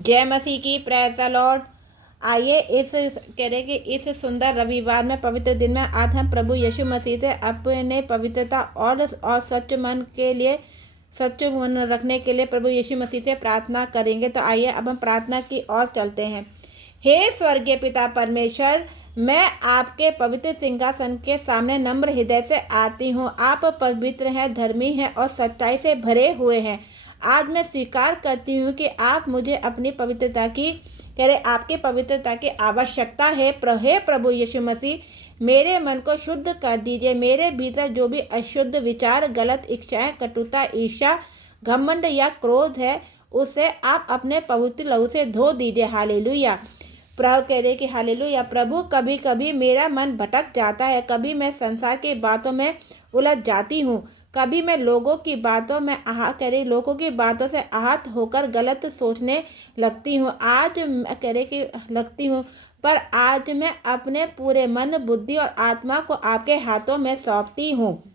जय मसीह की, praise the Lord. आइए इस कह रहे कि इस सुंदर रविवार में, पवित्र दिन में आज हम प्रभु यीशु मसीह से अपने पवित्रता और सच्चे मन के लिए, सच्चे मन रखने के लिए प्रभु यीशु मसीह से प्रार्थना करेंगे। तो आइए अब हम प्रार्थना की ओर चलते हैं। हे स्वर्गीय पिता परमेश्वर, मैं आपके पवित्र सिंहासन के सामने नम्र हृदय से आती हूँ। आप पवित्र हैं, धर्मी हैं और सच्चाई से भरे हुए हैं। आज मैं स्वीकार करती हूँ कि आप मुझे अपनी पवित्रता की आपकी पवित्रता की आवश्यकता है। प्रभु यीशु मसीह, मेरे मन को शुद्ध कर दीजिए। मेरे भीतर जो भी अशुद्ध विचार, गलत इच्छाएं, कटुता, ईर्ष्या, घमंड या क्रोध है, उसे आप अपने पवित्र लहू से धो दीजिए। हालेलुया। प्रभु कह रहे कि हालेलुया। प्रभु, कभी कभी मेरा मन भटक जाता है। कभी मैं संसार की बातों में उलझ जाती हूँ। कभी मैं लोगों की बातों से आहत होकर गलत सोचने लगती हूँ। पर आज मैं अपने पूरे मन, बुद्धि और आत्मा को आपके हाथों में सौंपती हूँ।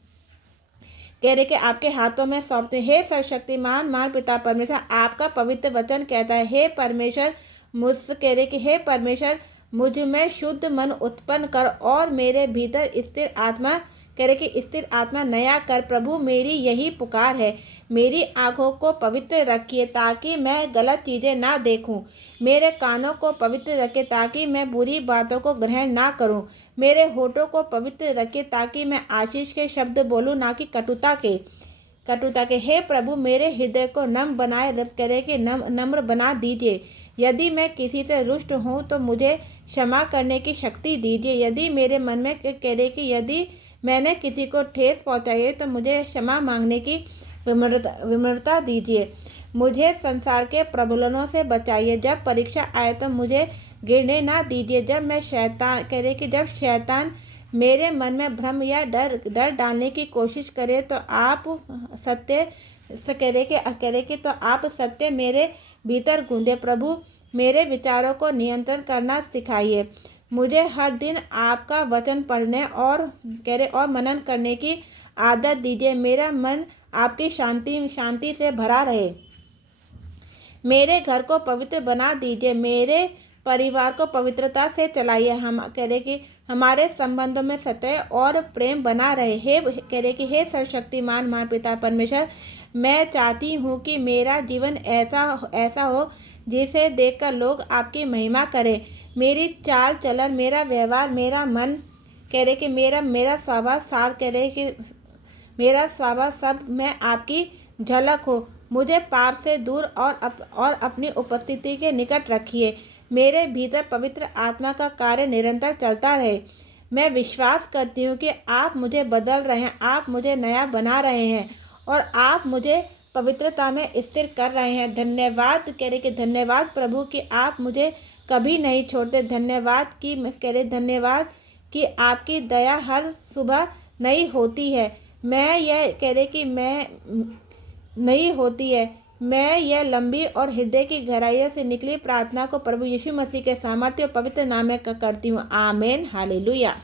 कह रहे कि आपके हाथों में सौंपते। हे सर्वशक्तिमान मान पिता परमेश्वर, आपका पवित्र वचन कहता है, हे परमेश्वर हे परमेश्वर, मुझ में शुद्ध मन उत्पन्न कर और मेरे भीतर स्थिर आत्मा नया कर। प्रभु, मेरी यही पुकार है। मेरी आंखों को पवित्र रखिए ताकि मैं गलत चीजें ना देखूं। मेरे कानों को पवित्र रखिए ताकि मैं बुरी बातों को ग्रहण ना करूं। मेरे होठों को पवित्र रखिए ताकि मैं आशीष के शब्द बोलूं, ना कि कटुता के। हे प्रभु, मेरे हृदय को नम्र बना दीजिए। यदि मैं किसी से रुष्ट हूँ तो मुझे क्षमा करने की शक्ति दीजिए। यदि मेरे मन में यदि मैंने किसी को ठेस पहुँचाई है तो मुझे क्षमा मांगने की विनम्रता दीजिए। मुझे संसार के प्रबंधनों से बचाइए। जब परीक्षा आए तो मुझे गिरने ना दीजिए। जब शैतान मेरे मन में भ्रम या डर डालने की कोशिश करे तो आप सत्य मेरे भीतर गूंजे। प्रभु, मेरे विचारों को नियंत्रण करना सिखाइए। मुझे हर दिन आपका वचन पढ़ने और मनन करने की आदत दीजिए। मेरा मन आपकी शांति से भरा रहे। मेरे घर को पवित्र बना दीजिए। मेरे परिवार को पवित्रता से चलाइए। हमारे संबंधों में सत्य और प्रेम बना रहे। हे सर्वशक्तिमान मान पिता परमेश्वर, मैं चाहती हूँ कि मेरा जीवन ऐसा हो जिसे देखकर लोग आपकी महिमा करें। मेरी चाल चलन, मेरा व्यवहार, मेरा मन मेरा स्वभाव सब में आपकी झलक हो। मुझे पाप से दूर और अपनी उपस्थिति के निकट रखिए। मेरे भीतर पवित्र आत्मा का कार्य निरंतर चलता रहे। मैं विश्वास करती हूँ कि आप मुझे बदल रहे हैं, आप मुझे नया बना रहे हैं और आप मुझे पवित्रता में स्थिर कर रहे हैं। धन्यवाद प्रभु कि आप मुझे कभी नहीं छोड़ते। धन्यवाद कि आपकी दया हर सुबह नई होती है। मैं यह लंबी और हृदय की गहराइयों से निकली प्रार्थना को प्रभु यीशु मसीह के सामर्थ्य और पवित्र नाम में करती हूँ। आमीन। हालेलुया।